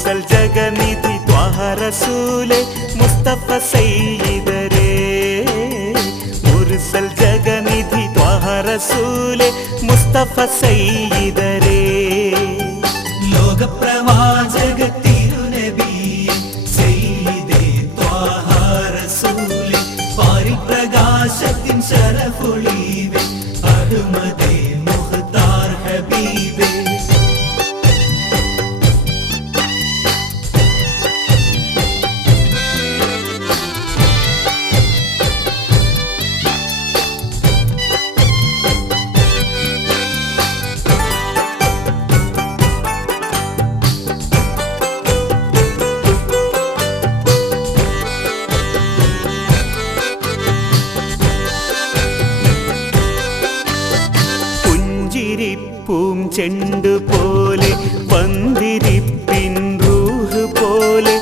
മുർസൽ ജഗനിധി ത്വാഹ റസൂലേ മുസ്തഫ സയ്യിദരേ മുർസൽ ജഗനിധി ത്വാഹ റസൂലേ മുസ്തഫ സയ്യിദരേ ലോകപ്രവാചക തിരുനബിയേ സയ്യിദേ ത്വാഹ റസൂലേ പാരിപ്രകാശത്തിൻ ശരഫൊളിവേ അഹ്മദേ മുഖ്താർ ഹബീബേ പുഞ്ചിരിപ്പൂം ചെണ്ടുപോലെ വന്ദിരിപ്പിൻ റൂഹ് പോലെ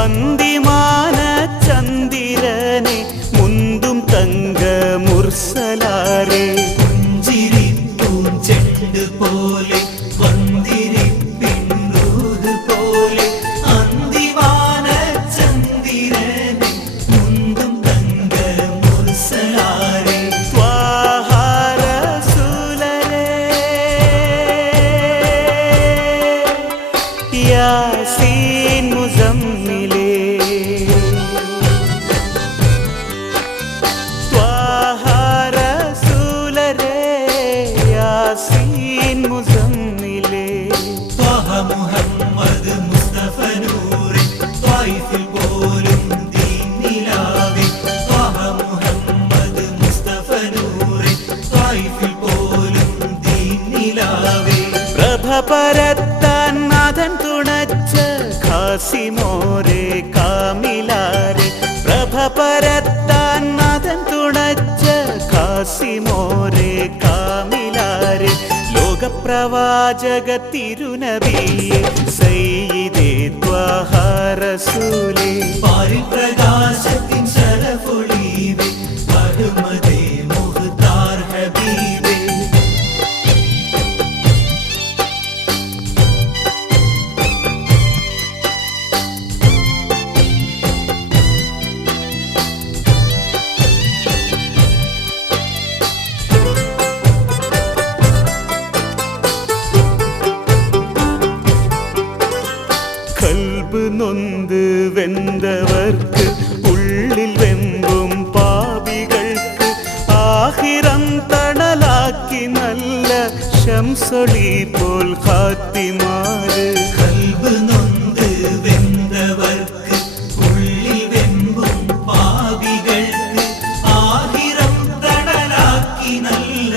അന്തിമാന ചന്ദ്രനെ മുന്തും തങ്ക മുർസലാരേ പുഞ്ചിരിപ്പൂം ചെണ്ടുപോലെ വന്ദിരിപ്പിൻ റൂഹ് പോലെ അന്തിമാന ചന്ദ്രനെ മുന്തും തങ്ക മുർസലാരേ ത്വാഹ റസൂലരേ യാസീൻ മുസമ്മിലേ ത്വാഹ റസൂലരേ യാസീൻ മുസമ്മിലേ ത്വാഹ മുഹമ്മദ് മുസ്തഫ നൂറേ ത്വായിഫിൽ പോലും ദീൻ നിലാവേ ത്വാഹ മുഹമ്മദ് മുസ്തഫ നൂറേ ത്വായിഫിൽ പോലും ദീൻ നിലാവേ പ്രഭ പരത്താൻ നാഥൻ തുണച്ച ഖാസിമോരെ കാമിലാരെ പ്രഭ പരത്താൻ നാഥൻ തുണച്ച ഖാസിമോരെ കാമിലാരെ ലോകപ്രവാചക തിരുനബിയേ സയ്യിദേ ത്വാഹ റസൂലേ പാരിപ്രകാശത്തിൻ ശരഫൊളിവേ അഹ്മദേ മുഖ്താർ ഹബീബേ കൽബ് നൊന്ത് വെന്തവർക്ക് ഉള്ളിൽ വെമ്പും പാപികൾക്ക് ആഹിറം തണലാക്കി നല്ല ശംസൊളി പോൽ ഖാത്തിമാര് കൽബ് നൊന്ത് വെന്തവർക്ക് ഉള്ളിൽ വെമ്പും പാപികൾക്ക് ആഹിറം തണലാക്കി നല്ല